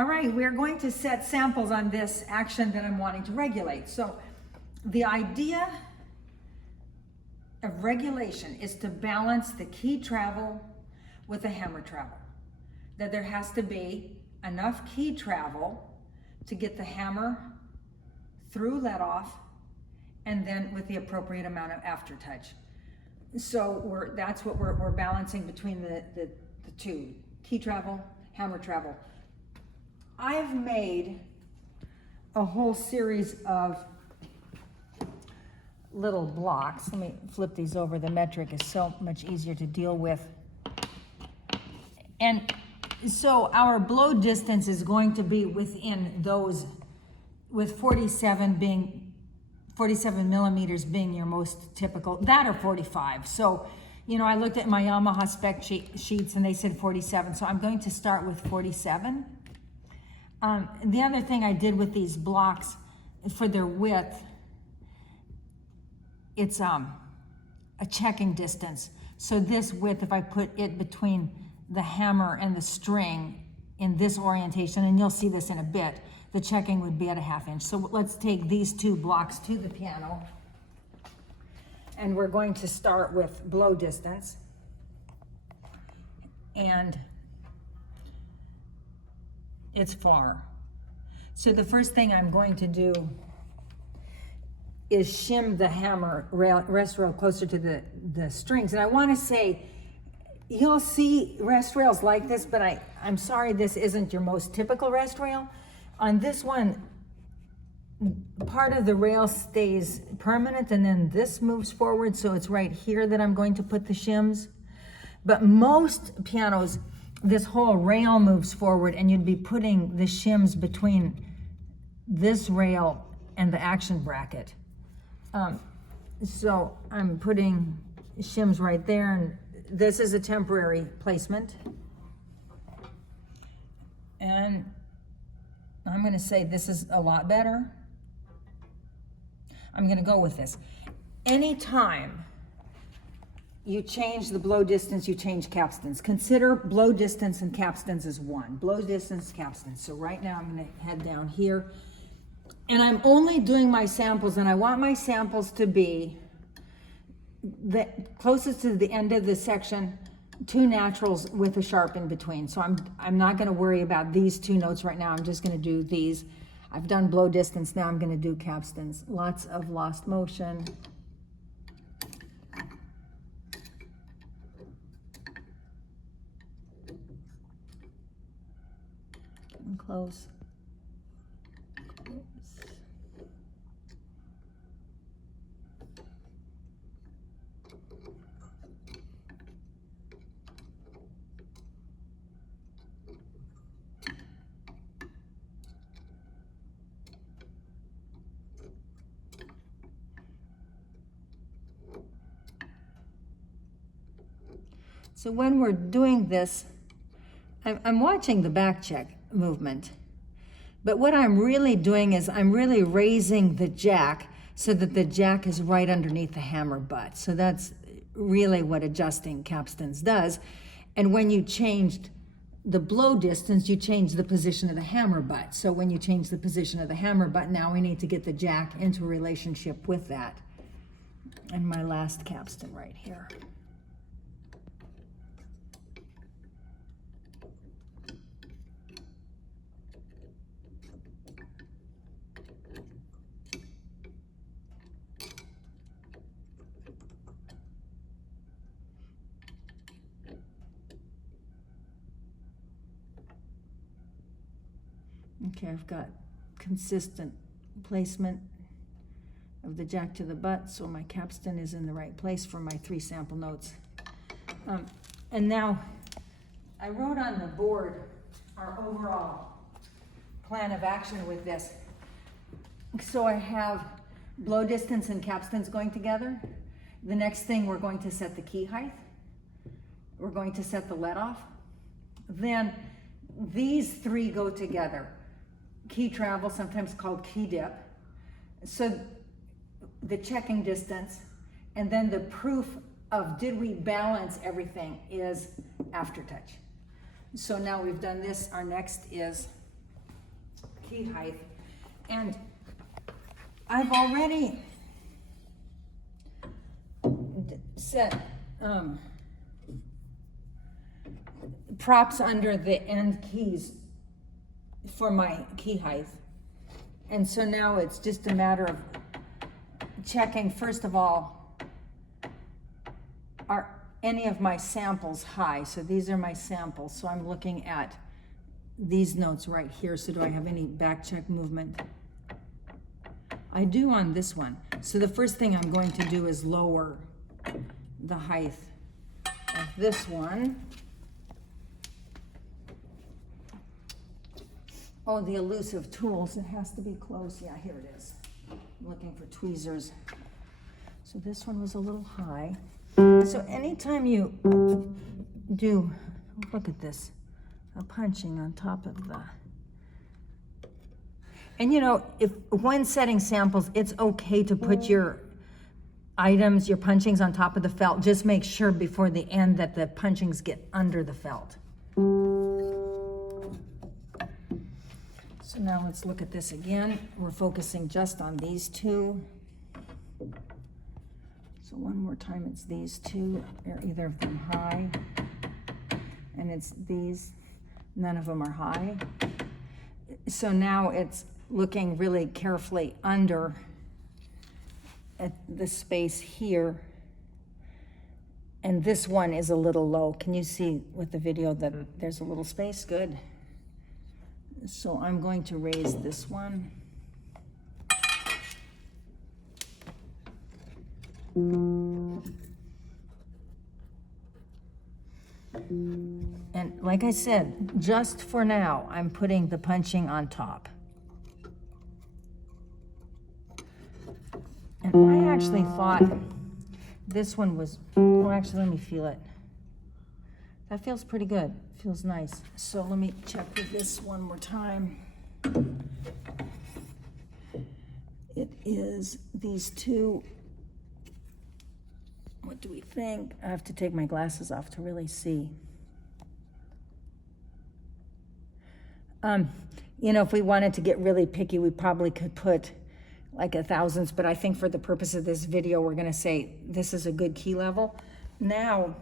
All right, we're going to set samples on this action that I'm wanting to regulate. So the idea of regulation is to balance the key travel with the hammer travel. That there has to be enough key travel to get the hammer through let off, and then with the appropriate amount of aftertouch. So that's what we're balancing between the two, key travel, hammer travel. I've made a whole series of little blocks. Let me flip these over. The metric is so much easier to deal with. And so our blow distance is going to be within those, with 47 millimeters being your most typical, that or 45. So, you know, I looked at my Yamaha spec sheets and they said 47. So I'm going to start with 47. The other thing I did with these blocks for their width, it's a checking distance. So this width, if I put it between the hammer and the string in this orientation, and you'll see this in a bit, the checking would be at a 1/2 inch. So let's take these two blocks to the piano, and we're going to start with blow distance. And it's far. So the first thing I'm going to do is shim the hammer rest rail closer to the strings. And I want to say, you'll see rest rails like this, but I'm sorry, this isn't your most typical rest rail. On this one, part of the rail stays permanent and then this moves forward, so it's right here that I'm going to put the shims. But most pianos, this whole rail moves forward and you'd be putting the shims between this rail and the action bracket. So I'm putting shims right there, and this is a temporary placement. And I'm going to say this is a lot better. I'm going to go with this. Anytime you change the blow distance, you change capstans. Consider blow distance and capstans as one. Blow distance, capstans. So right now I'm going to head down here. And I'm only doing my samples, and I want my samples to be the closest to the end of the section, 2 naturals with a sharp in between. So I'm not going to worry about these 2 notes right now. I'm just going to do these. I've done blow distance. Now I'm going to do capstans. Lots of lost motion. Getting close. So when we're doing this, I'm watching the back check movement, but what I'm really doing is I'm really raising the jack so that the jack is right underneath the hammer butt. So that's really what adjusting capstans does. And when you changed the blow distance, you change the position of the hammer butt. So when you change the position of the hammer butt, now we need to get the jack into a relationship with that. And my last capstan right here. Okay, I've got consistent placement of the jack to the butt, so my capstan is in the right place for my 3 sample notes. And now, I wrote on the board our overall plan of action with this. So I have blow distance and capstans going together. The next thing, we're going to set the key height. We're going to set the let off. Then these 3 go together. Key travel, sometimes called key dip. So the checking distance, and then the proof of did we balance everything is aftertouch. So now we've done this. Our next is key height. And I've already set props under the end keys for my key height. And so now it's just a matter of checking, first of all, are any of my samples high? So these are my samples. So I'm looking at these notes right here. So do I have any back check movement? I do on this one. So the first thing I'm going to do is lower the height of this one. Oh, the elusive tools. It has to be close. Yeah, here it is. I'm looking for tweezers. So this one was a little high. So anytime you do, look at this, a punching on top of the, and you know, if when setting samples, it's okay to put your items, your punchings on top of the felt. Just make sure before the end that the punchings get under the felt. So now let's look at this again. We're focusing just on these two. So one more time, it's these two, are either of them high, and it's these, none of them are high. So now it's looking really carefully under at the space here, and this one is a little low. Can you see with the video that there's a little space? Good. So I'm going to raise this one. And like I said, just for now, I'm putting the punching on top. And I actually thought this one was, oh, actually, let me feel it. That feels pretty good. Feels nice. So let me check with this one more time. It is these two. What do we think? I have to take my glasses off to really see. You know, if we wanted to get really picky, we probably could put like a thousandths, but I think for the purpose of this video, we're gonna say this is a good key level. Now,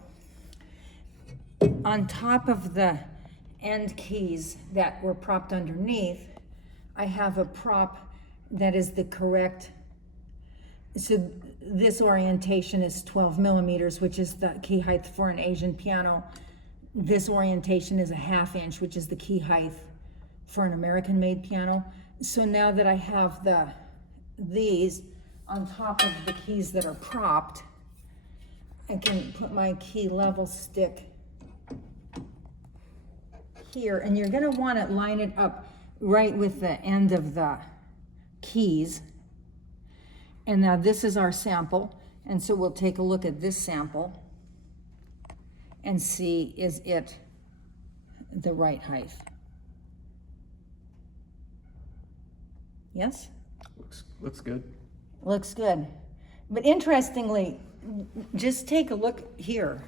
on top of the end keys that were propped underneath, I have a prop that is the correct, so this orientation is 12 millimeters, which is the key height for an Asian piano. This orientation is a 1/2 inch, which is the key height for an American-made piano. So now that I have these on top of the keys that are propped, I can put my key level stick here, and you're gonna wanna line it up right with the end of the keys. And now this is our sample, and so we'll take a look at this sample and see, is it the right height? Yes? Looks good. Looks good. But interestingly, just take a look here.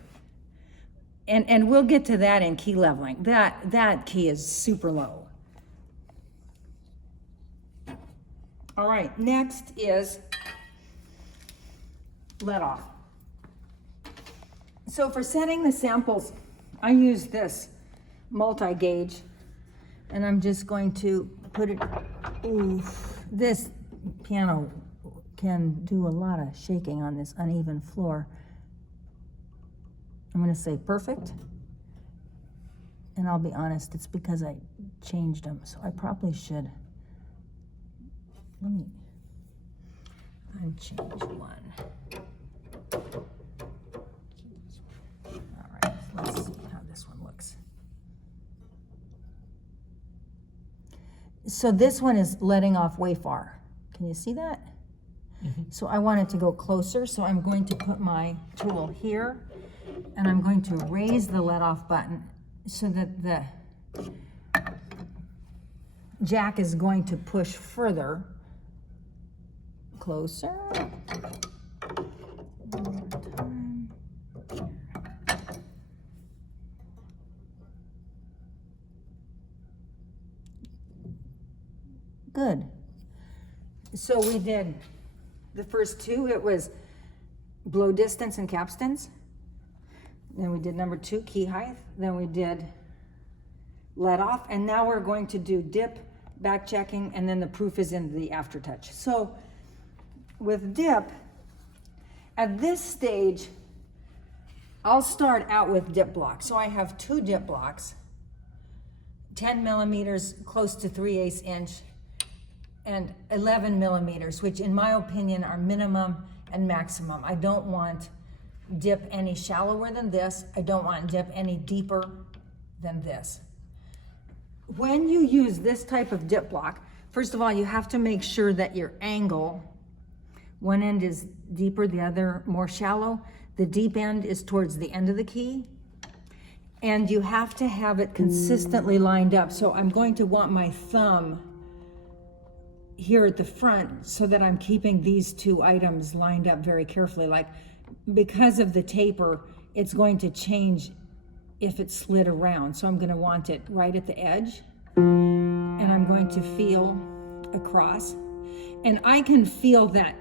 And we'll get to that in key leveling. That key is super low. All right, next is let off. So for setting the samples, I use this multi-gauge, and I'm just going to put it, ooh, this piano can do a lot of shaking on this uneven floor. I'm gonna say perfect, and I'll be honest, it's because I changed them, so I probably should, let me unchange one. All right, let's see how this one looks. So this one is letting off way far. Can you see that? Mm-hmm. So I want it to go closer, so I'm going to put my tool here, and I'm going to raise the let off button so that the jack is going to push further. Closer. One more time. Good. So we did the first two. It was blow distance and capstans. Then we did number 2, key height. Then we did let off. And now we're going to do dip, back checking, and then the proof is in the aftertouch. So with dip, at this stage, I'll start out with dip blocks. So I have 2 dip blocks, 10 millimeters, close to 3/8 inch, and 11 millimeters, which in my opinion are minimum and maximum. I don't want dip any shallower than this. I don't want dip any deeper than this. When you use this type of dip block, first of all, you have to make sure that your angle, one end is deeper, the other more shallow. The deep end is towards the end of the key. And you have to have it consistently lined up. So I'm going to want my thumb here at the front so that I'm keeping these 2 items lined up very carefully. Like, because of the taper, it's going to change if it's slid around. So I'm going to want it right at the edge, and I'm going to feel across. And I can feel that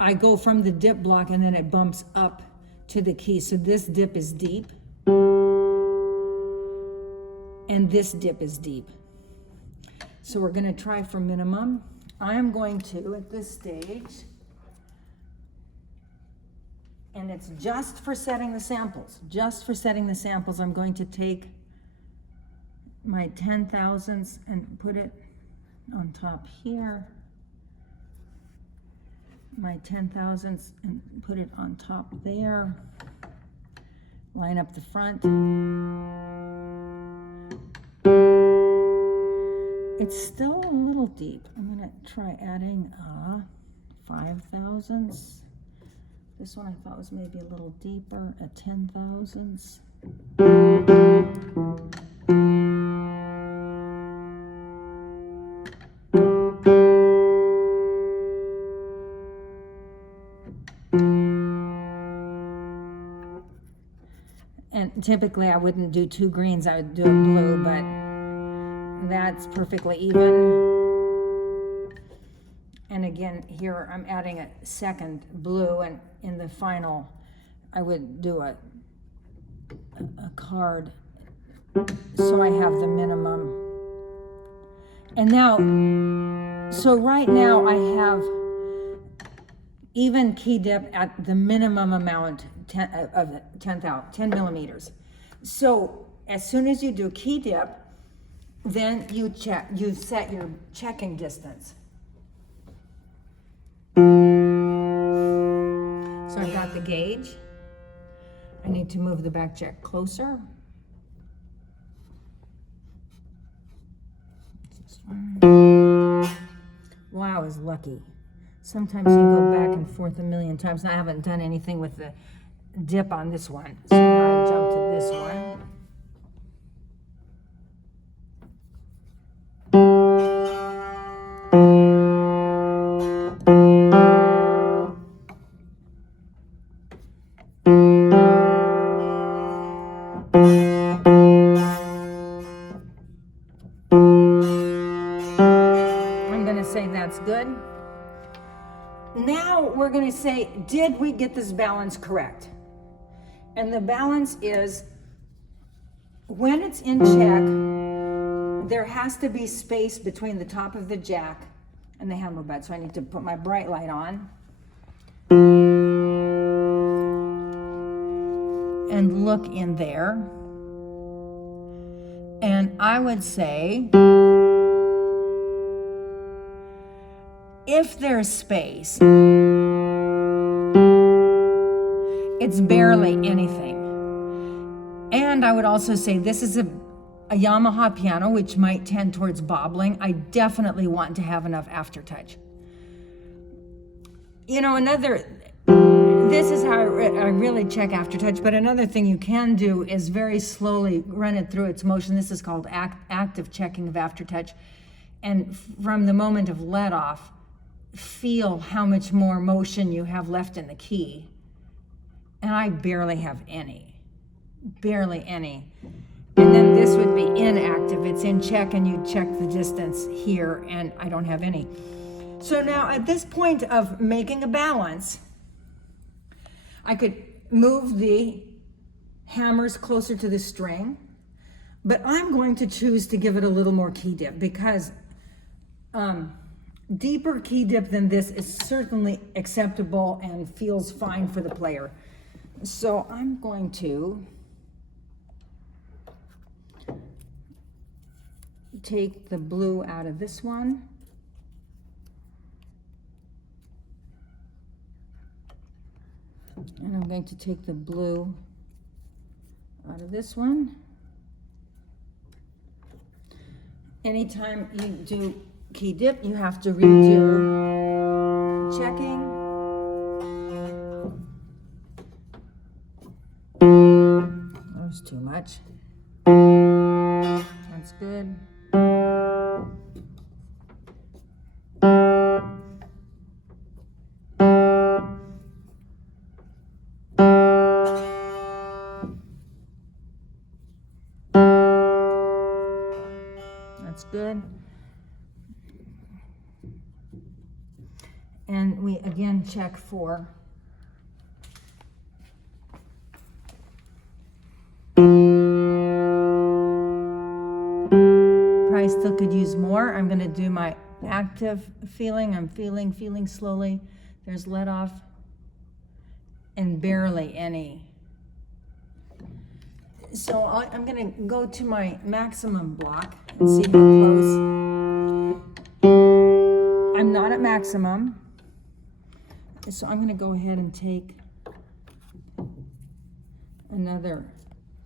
I go from the dip block and then it bumps up to the key. So this dip is deep, and this dip is deep. So we're going to try for minimum. I'm going to, at this stage, and it's just for setting the samples, I'm going to take my 10,000ths and put it on top here. My 10,000ths and put it on top there. Line up the front. It's still a little deep. I'm gonna try adding 5,000ths. This one I thought was maybe a little deeper, a 10,000ths. And typically I wouldn't do 2 greens, I would do a blue, but that's perfectly even. And again, here I'm adding a second blue, and in the final, I would do a card so I have the minimum. And now, so right now I have even key dip at the minimum amount of 10 millimeters. So as soon as you do key dip, then you set your checking distance. So I've got the gauge. I need to move the back check closer. Wow, I was lucky. Sometimes you go back and forth a million times. Now I haven't done anything with the dip on this one. So now I jump to this one. I'm going to say that's good. Now we're going to say, did we get this balance correct? And the balance is, when it's in check, there has to be space between the top of the jack and the hammer butt. So I need to put my bright light on and look in there. And I would say, if there's space, it's barely anything. And I would also say, this is a Yamaha piano, which might tend towards bobbling. I definitely want to have enough aftertouch. You know, this is how I really check aftertouch, but another thing you can do is very slowly run it through its motion. This is called active checking of aftertouch. And from the moment of let off, feel how much more motion you have left in the key. And I barely have any, barely any. And then this would be inactive. It's in check, and you check the distance here, and I don't have any. So now at this point of making a balance, I could move the hammers closer to the string, but I'm going to choose to give it a little more key dip, because deeper key dip than this is certainly acceptable and feels fine for the player. So I'm going to take the blue out of this one. And I'm going to take the blue out of this one. Anytime you do key dip, you have to redo checking. That was too much. That's good. That's good. And we again check for probably still could use more. I'm going to do my active feeling. I'm feeling slowly. There's let off and barely any. So I'm going to go to my maximum block and see how close. I'm not at maximum. So I'm going to go ahead and take another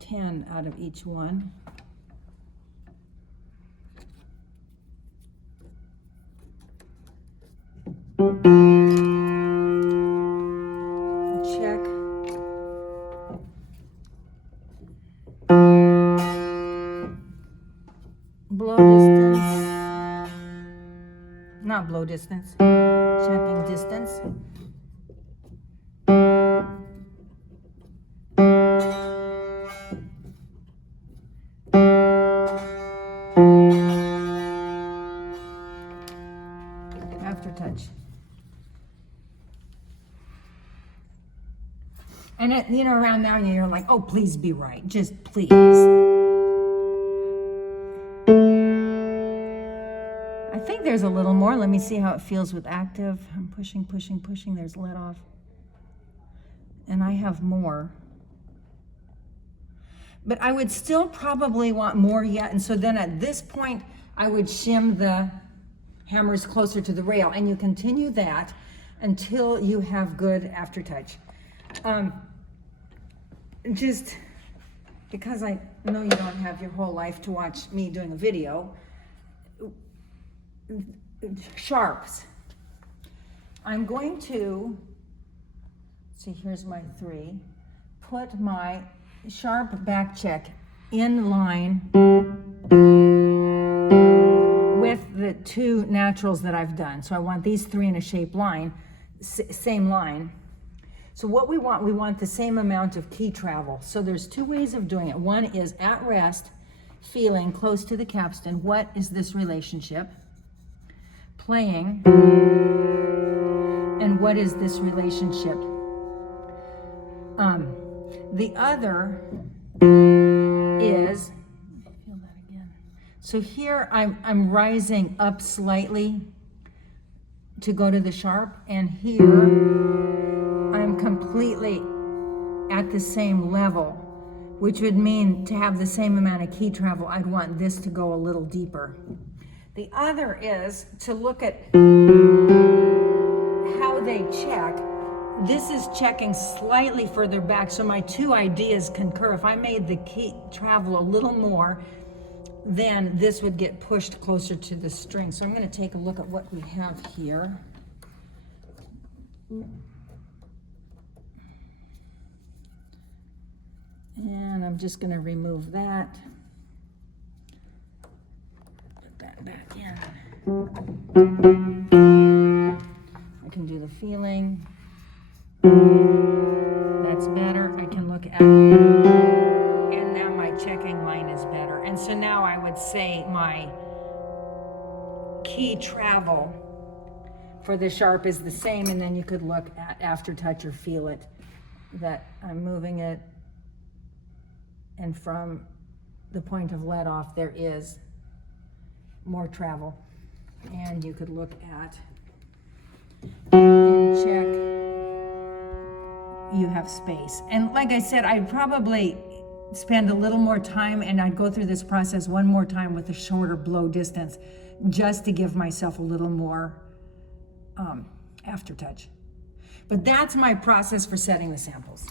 10 out of each one. Check. Blow distance. Not blow distance. Checking distance. Aftertouch. And it, you know, around now you're like, oh, please be right. Just please. I think there's a little more. Let me see how it feels with active. I'm pushing. There's let off. And I have more. But I would still probably want more yet. And so then at this point, I would shim the hammers closer to the rail. And you continue that until you have good aftertouch. Just because I know you don't have your whole life to watch me doing a video. Sharps. I'm going to, see, here's my 3. Put my sharp back check in line with the 2 naturals that I've done. So I want these 3 in a shape line, same line. So what we want the same amount of key travel. So there's 2 ways of doing it. One is at rest, feeling close to the capstan. What is this relationship? Playing, and what is this relationship? The other is, feel that again. So here I'm rising up slightly to go to the sharp, and here I'm completely at the same level, which would mean to have the same amount of key travel, I'd want this to go a little deeper. The other is to look at how they check. This is checking slightly further back, so my 2 ideas concur. If I made the key travel a little more, then this would get pushed closer to the string. So I'm going to take a look at what we have here. And I'm just going to remove that. Back in. I can do the feeling. That's better. I can look at, and now my checking line is would say my key travel for the sharp is the same, and then you could look at aftertouch or feel it, that I'm moving it, and from the point of let off there is more travel. And you could look at and check you have space. And like I said, I'd probably spend a little more time, and I'd go through this process one more time with a shorter blow distance, just to give myself a little more aftertouch. But that's my process for setting the samples.